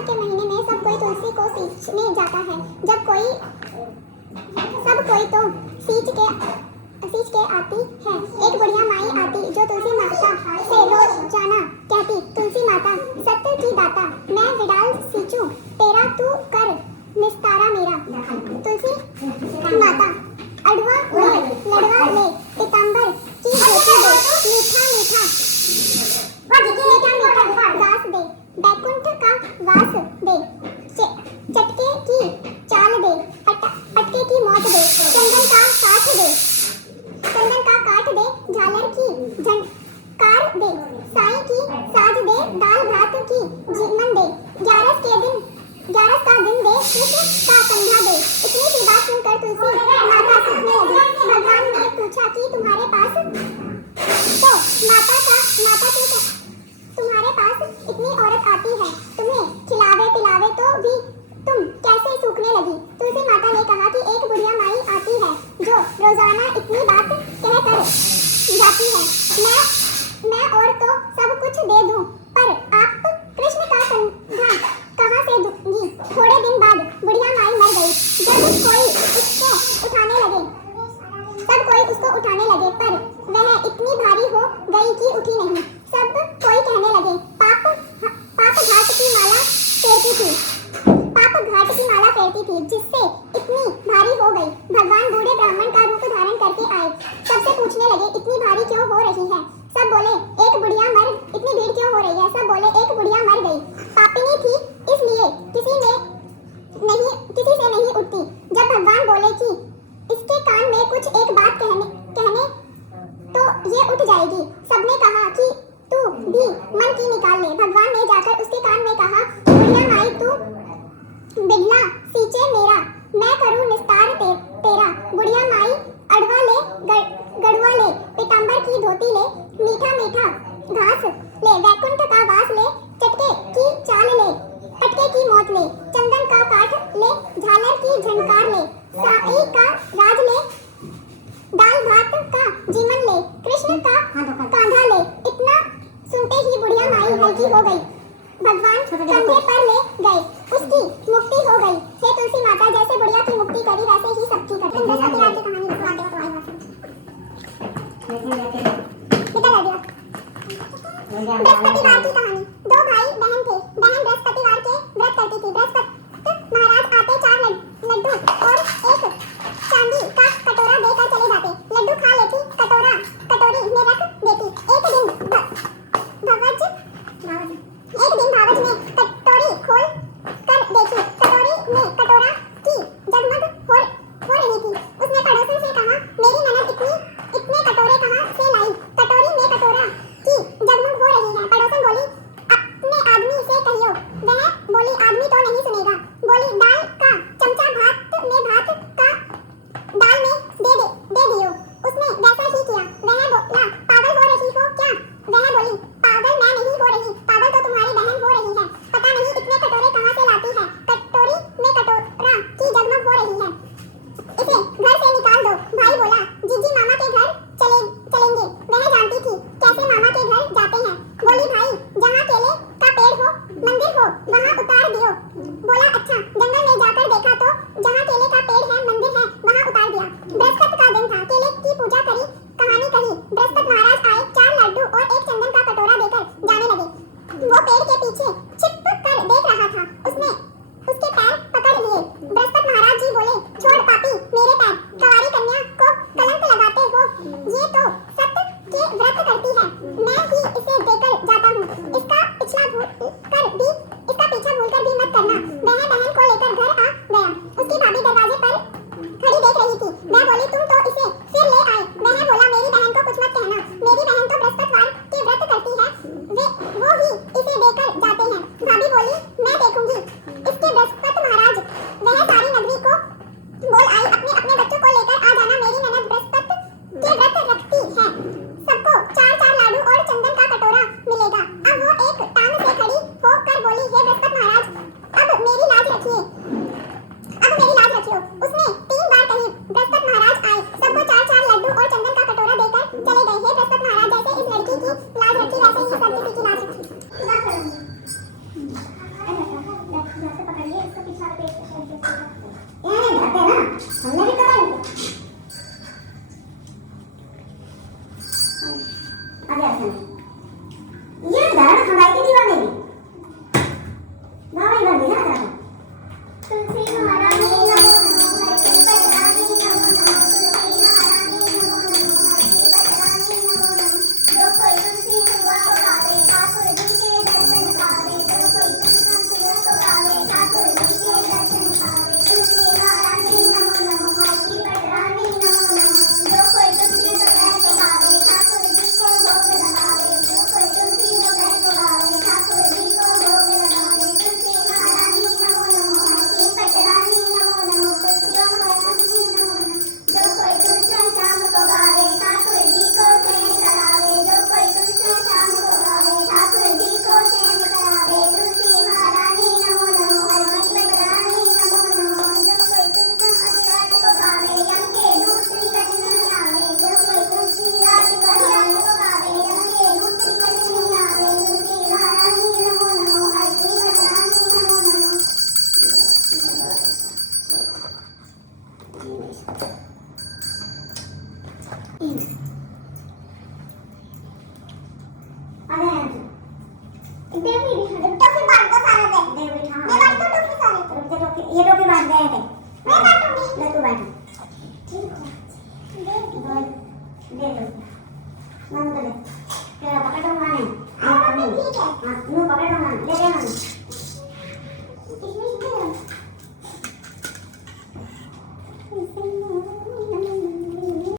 कार्तिक के महीने में सब कोई तुलसी को सींचने जाता है। सब कोई तो सींच के आती है। एक बुढ़िया माई आती जो तुलसी माता से रोजाना कहती, तुलसी माता सत्य की दाता, मैं विडाल सींचूं तेरा, तू कर निस्तारा मेरा। तुलसी माता अडवा ले, लड़वा ले, पीतांबर की ज्योति दे, मीठा मीठा दास दे, बैकुंठ का वास दे, चटके की चाल दे, पटके की मौत दे, चंदन का काठ दे, झालर की झनकार दे, साईं की साज दे, दाल भात की जीवन दे, 11 का दिन दे, कृष्ण का कंधा दे। इतनी सी बात सुनकर तुलसी माता सीखने लगी। भगवान ने पूछा कि तुम्हारे पास तुम्हारे पास इतनी औरत आती है, तुम्हें खिलावे पिलावे तो भी तुम कैसे सूखने लगी? तुलसी माता ने कहा कि एक बुढ़िया माई आती है जो रोजाना इतनी बात कह कर जाती है। मैं और तो सब कुछ दे दूं, पर आप कृष्ण का कंधा कहाँ से दूंगी? थोड़े दिन बाद बुढ़िया माई मर गई। जब सब कोई उसको उठाने लगे, पर वह इतनी भारी हो गई कि उठी नहीं। सब कोई कहने लगे, पाप घाट की माला फेरती थी जिससे इतनी भारी हो गई। भगवान बूढ़े ब्राह्मण का रूप धारण करके आए। सबसे पूछने लगे, इतनी भारी क्यों हो रही है? सब बोले, इतनी भीड़ क्यों हो रही है? सब बोले, एक बुढ़िया मर गई, पापिनी थी, इसलिए किसी से नहीं उठती। जब भगवान बोले कि इसके कान में कुछ एक बात कहने तो ये उठ जाएगी, सबने कहा कि तू भी मन की निकाल ले। भगवान ने जाकर उसके कान में कहा, बुढ़िया माई तू बिगला सींचे मेरा, मैं करूं निस्तार तेरा। बुढ़िया माई अडवा ले, गड़वा ले, पीतांबर की धोती ले, मीठा मीठा घास ले, वैकुंठ का वास ले, चटके की चाल ले, पटके की मौत ले, चंदन का काठ ले, झालर की झनकार ले, साई का राज ले, दाल भात का जीवन ले, कृष्ण का कांधा ले। इतना सुनते ही बुढ़िया माई हल्की हो गई। भगवान कंधे पर ले गए, उसकी मुक्ति हो गई। हे तुलसी माता, जैसे बुढ़िया की मुक्ति करी वैसे ही सबकी कर। बृहस्पतिवार की कहानी। 2 भाई बहन थे। बहन बृहस्पतिवार के व्रत करती थी। बृहस्पति महाराज आते 4 लड्डू और एक चांदी का कटोरा देकर चले जाते। लड्डू खा लेती, कटोरी में रख देती। एक दिन भावज ने कटोरी खोल कर देखी। कटोरी में कटोरा की जगमग हो रही थी। उसने पड़ोसन से कहा, मेरी ननद इतने कटोरे कहाँ से लाई? कटोरी में कटोरा की जगमग हो रही है। पड़ोसन बोली, अपने आदमी से कहियो। वह बोली, आदमी तो नहीं सुनेगा। बोली, दाल का चमचा दाल में दे दियो। उसने वैसा ही किया। वह बोला, पागल हो रही हो क्या? वह बोली, पागल मैं नहीं हो रही, पागल तो तुम्हारी बहन हो रही है। पता नहीं इतने कटोरे कहाँ से लाती है। कटोरी में कटोरा की जगमग हो रही है, इसे घर से निकाल दो। भाई बोला, जीजी मामा के घर चलेंगे। वह जानती थी कैसे मामा के घर जाते हैं। बोली, भाई जहाँ केले का पेड़ हो, मंदिर हो, वहाँ उतार दियो। बोला, अच्छा। जंगल में जाकर देखा तो जहाँ केले का पेड़ है, मंदिर है, वहाँ उतार दिया। बृहस्पति का दिन था। केले की पूजा करी, कहानी कही। बृहस्पति महाराज आए, 4 लड्डू और एक चंदन का कटोरा देकर जाने लगे। वो पेड़ के पीछे छिप कर देख रहा था। उसने उसके पैर पकड़ लिए। बृहस्पति महाराज जी बोले, छोड़ पापी मेरे पैर, कुंवारी कन्या को कलंक लगाते हो। ये तो सत्य के व्रत करती है, मैं ही इसे देकर जाता हूँ। इसका पीछा भूलकर भी मत करना। वह बहन को लेकर घर आ गया। उसकी भाभी जैसे पकड़िए इसको पीछा पे ऐसे ये नहीं जाते ना, हमने भी करा इनको। अरे ऐसे नहीं, ये धारणा हमारी की दीवार में भी बाबा बन गई ना था। तुलसी महारानी नमो नमो हरि पटरानी नमो नमो तुलसी महारानी नमो नमो हरि पटरानी नमो नमो जो कोई तुलसी हुआ को गावे ठाकुर जी के दर्शन पावे जो कोई तुलसी हुआ को गावे ठाकुर जी के दर्शन पावे तुलसी महारानी नमो नमो हरि पटरानी नमो नमो जो कोई तुलसी को गावे ठाकुर जी को भोग लगावे जो कोई तुलसी को गावे ठाकुर जी को भोग लगावे तुलसी महारानी नमो नमो हरि पटरानी नमो नमो तुलसी महारानी नमो नमो जो कोई तुलसी शाम को गावे ठाकुर जी को शयन करावे जो कोई तुलसी शाम को गावे ठाकुर जी को शयन करावे तुलसी महारानी नमो नमो हरि पटरानी नमो नमो जो कोई तुलसी अधिराज को गावे यम के दूसरी कन्या आवे जो कोई तुलसी राज अधिराज को गावे यम के दूसरी कन्या आवे तुलसी महारानी नमो नमो हरि पटरानी नमो नमो देवी टोपी बांध दो सारे दे देवी हाँ मैं बांध दो टोपी सारे रुक जा, टोपी ये टोपी बांध गए थे। मैं बांधूंगी ले तू बांध, ठीक है दे दो मन तो दे, तेरा पकड़ूंगा नहीं, हाँ ठीक है हाँ मुंह पकड़ूंगा, ले ले मन। इसमें